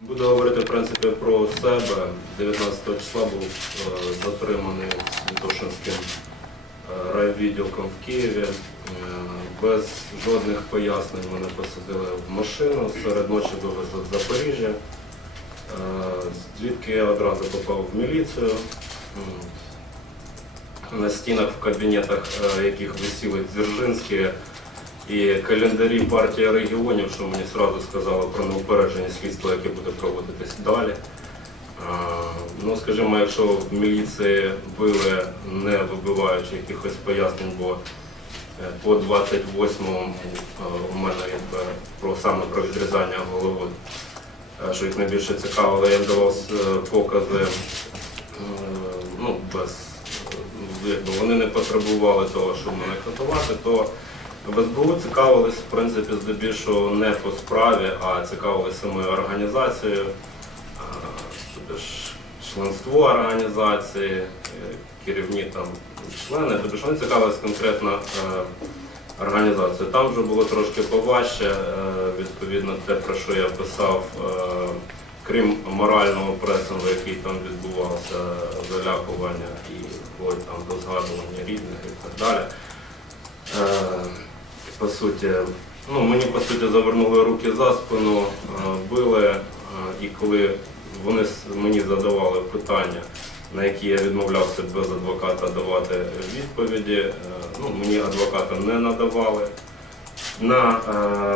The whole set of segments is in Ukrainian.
Буду говорити в принципі про себе. 19 числа був е, затриманий Святошинським е, райвідділком в Києві. Е, Без жодних пояснень мене посадили в машину, серед ночі довезли в Запоріжжя, звідки я одразу попав в міліцію. На стінах в кабінетах, яких висіли Дзержинські і календарі партії регіонів, що мені одразу сказали про неупередження слідства, яке буде проводитись далі. Ну, скажімо, якщо в міліції били, не вибиваючи якихось пояснень, бо е, по 28-му е, у мене про саме про відрізання голови, е, що їх найбільше цікавило, я давав покази ну, без, е, якби вони не потребували того, щоб мене катувати, то в СБУ цікавились, в принципі, здебільшого не по справі, а цікавились самою організацією, а, тобто ж членство організації, е, керівні там члени, тобто ж вони цікавились конкретно е, організацією. Там вже було трошки поважче, е, відповідно, те, про що я писав, крім морального пресингу, який там відбувався, залякування і там до згадування рідних і так далі. По суті, ну, мені по суті завернули руки за спину, е, били, е, і коли вони мені задавали питання, на які я відмовлявся без адвоката давати відповіді, е, ну, мені адвоката не надавали. На,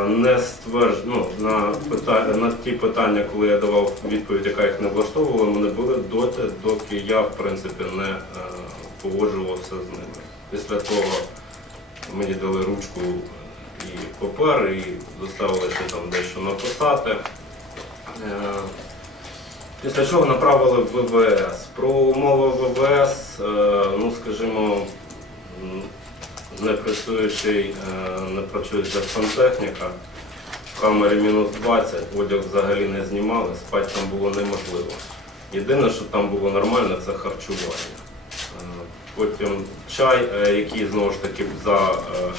не ствердж... ну, на, питання, на ті питання, коли я давав відповідь, яка їх не влаштовувала, мене були доти, доки я в принципі не погоджувався з ними. Після того мені дали ручку і папер, і заставили ще там дещо написати. Е, Після чого направили в ВВС. Про умови ВВС, е, ну скажімо, не працюючий, е, не працююча сантехніка, в камері мінус 20, одяг взагалі не знімали, спати там було неможливо. Єдине, що там було нормально, це харчування. Е, Потім чай, е, який знову ж таки за е,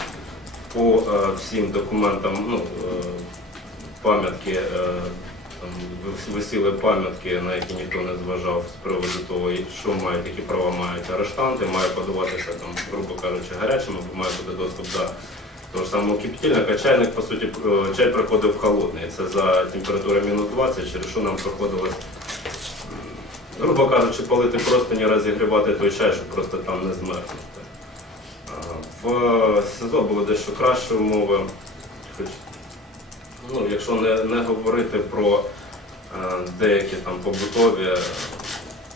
по всім документам, ну, пам'ятки, висіли пам'ятки, на які ніхто не зважав з приводу того, що мають, які права мають арештанти, має подаватися там, грубо кажучи, гарячим, або має бути доступ до того ж самого кипятильника. Чайник, по суті, чай приходив холодний. Це за температури мінус 20, через що нам приходилось грубо кажучи, палити просто не розігрівати той чай, щоб просто там не змерзнути. В СИЗО були дещо кращі умови. Хоч, ну, якщо не, не говорити про е, деякі там побутові е,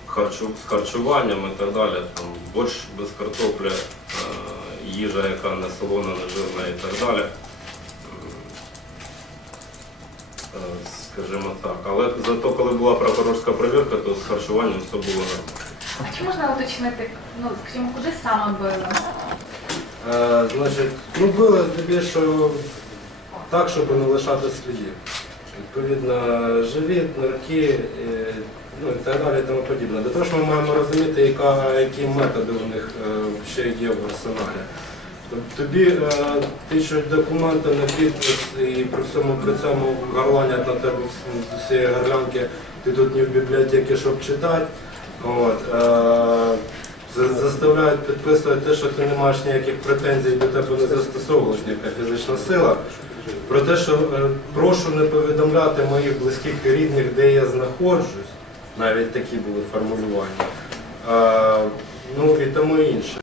харчу, з харчуванням і так далі, там борщ без картоплі, е, їжа, яка не солона, не жирна і так далі. Е, Скажімо так. Але зато коли була прокурорська перевірка, то з харчуванням все було нормально. А чи можна уточнити, ну скажімо, куди саме били? Е, значить, ну били здебільшого так, щоб не лишати слідів. Відповідно, живіт, нирки, е, ну і так далі і тому подібне. До того ж ми маємо розуміти, яка, які методи у них е, ще є в арсеналі. Тоб- Тобі е, тичуть документи на підпис і при всьому при цьому горланять на тебе з усієї горлянки, ти тут не в бібліотеці, щоб читати. От, е, заставляють підписувати те, що ти не маєш ніяких претензій до тебе не застосовувалась ніяка фізична сила. Про те, що е, прошу не повідомляти моїх близьких і рідних, де я знаходжусь, навіть такі були формулювання. Ну і тому інше.